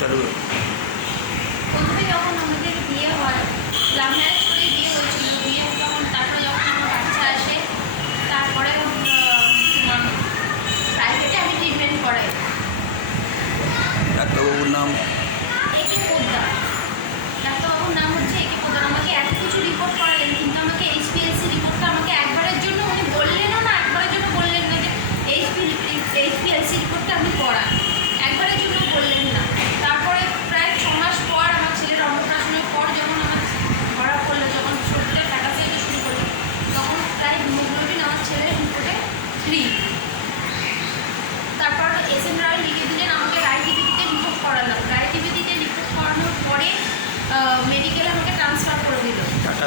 চালু হলো? প্রথমে যখন আমাদের বিয়ে হয়, লাভ ম্যারেজ করে বিয়ে হয়েছিল, বিয়ে যখন তারপরে যখন আমার বাচ্চা আসে, তারপরে প্রাইভেটে আমি ট্রিটমেন্ট করাই। ডাক্তারবাবুর নাম? একে পোদ্দার। ডাক্তারবাবুর নাম হচ্ছে একে পোদ্দার। আমাকে এত কিছু রিপোর্ট করালেন, কিন্তু আমাকে এইচপিএলসি রিপোর্টটা আমাকে একবারের জন্য উনি বললেনও না, একবারের জন্য বললেন না যে এইচপিএলসি রিপোর্টটা আপনি করান, একবারের জন্য বললেন না। তারপরে প্রায় 6 মাস পর আমার ছেলের অন্নপ্রাশনের পর যখন আমার ধরা পড়লো, যখন শরীরটা ফ্যাকাসে যেতে শুরু করলো, তখন প্রায় হিমোগ্লোবিন আমার ছেলের রিপোর্টে 3। তারপর এসএম রায় লিখে দিলেন, আমাকে রায় টিভিতে রিপোর্ট করালাম। রায় টিভিতে রিপোর্ট করানোর পরে মেডিকেলে আমাকে ট্রান্সফার করে দিল। টাটা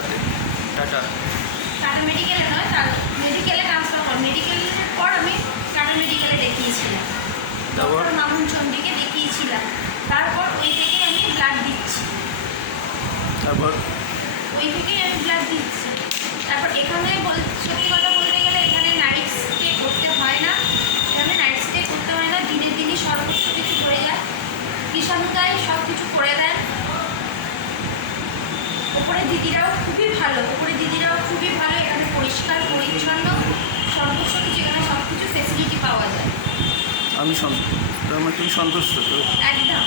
টাটা মেডিকেলে নয়, তার মেডিকেলে ট্রান্সফার কর। মেডিকেলের পর আমি টাটা মেডিকেলে দেখিয়েছিলাম, ডক্টর মামুন চন্দ্রীকে দেখিয়েছিলাম। তারপর ওই থেকে আমি ব্লাড দিচ্ছি, তারপর তারপর এখানে সত্যি কথা বলতে গেলে এখানে নাইট স্টে করতে হয় না, দিনের দিনই সর্বস্ব কিছু হয়ে যায়। কৃষাণুদায় সব কিছু করে দেন। ওপরে দিদিরাও খুবই ভালো, এখানে পরিষ্কার পরিচ্ছন্ন, সর্বস্ব কিছু, এখানে সব কিছু ফেসিলিটি পাওয়া যায়। তুমি সন্তুষ্ট তো? একদম।